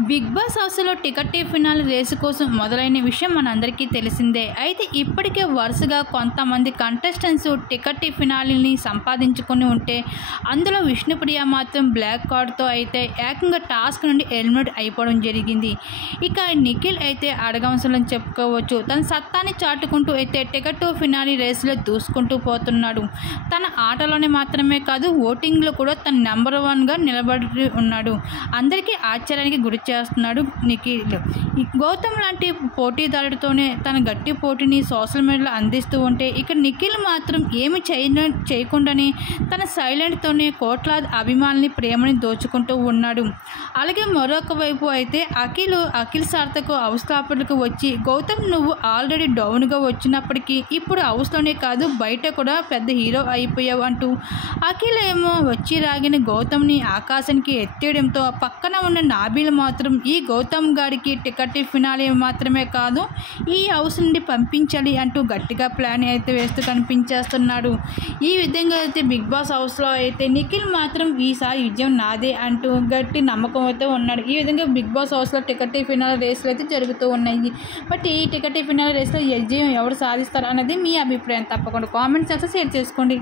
Big boss హౌస్లో ticket phenol race కోసం మొదలైన విషయం మనందరికీ తెలిసిందే. అయితే ఇప్పటికే వరుసగా కొంతమంది కంటెస్టెంట్స్ టికెట్ ఫినాల్ని సంపాదించుకొని ఉంటే అందులో విష్ణుప్రియ మాత్రం బ్లాక్ కార్డ్తో అయితే ఏకంగా టాస్క్ నుండి ఎలిమినేట్ అయిపోవడం జరిగింది. ఇక నిఖిల్ అయితే అడగవసరం చెప్పుకోవచ్చు. తన సత్తాని చాటుకుంటూ అయితే టికెట్ ఫినాలి రేసులో దూసుకుంటూ పోతున్నాడు. తన ఆటలోనే మాత్రమే కాదు ఓటింగ్లో కూడా తన నెంబర్ 1గా నిలబడి ఉన్నాడు. అందరికీ ఆశ్చర్యానికి గురి చేస్తున్నాడు నిఖిల్. గౌతమ్ లాంటి పోటీదారుడితోనే తన గట్టి పోటీని సోషల్ మీడియాలో అందిస్తూ ఉంటే ఇక నిఖిల్ మాత్రం ఏమి చేయకుండానే తన సైలెంట్తోనే కోట్లాది అభిమానుల్ని ప్రేమని దోచుకుంటూ ఉన్నాడు. అలాగే మరొక వైపు అయితే అఖిల్ సార్థక్ హౌస్ లోపలికి వచ్చి గౌతమ్ నువ్వు ఆల్రెడీ డౌన్గా వచ్చినప్పటికీ ఇప్పుడు హౌస్లోనే కాదు బయట కూడా పెద్ద హీరో అయిపోయావు అంటూ అఖిల్ ఏమో వచ్చి రాగిన గౌతమ్ని ఆకాశానికి ఎత్తేయడంతో పక్కన ఉన్న నాబిల్ మాత్రం ఈ గౌతమ్ గారికి టికెట్ ఫినాలి మాత్రమే కాదు ఈ హౌస్ నుండి పంపించాలి అంటూ గట్టిగా ప్లాన్ అయితే వేస్తూ కనిపించేస్తున్నాడు. ఈ విధంగా అయితే బిగ్ బాస్ హౌస్లో అయితే నిఖిల్ మాత్రం ఈసారి విజయం నాదే అంటూ గట్టి నమ్మకం అయితే ఉన్నాడు. ఈ విధంగా బిగ్ బాస్ హౌస్లో టికెట్ ఫినాల్ రేసులు అయితే జరుగుతూ ఉన్నాయి. బట్ ఈ టికెట్ ఫినాల్ రేసులో విజయం ఎవరు సాధిస్తారు అన్నది మీ అభిప్రాయం. తప్పకుండా కామెంట్ సెక్షన్ షేర్ చేసుకోండి.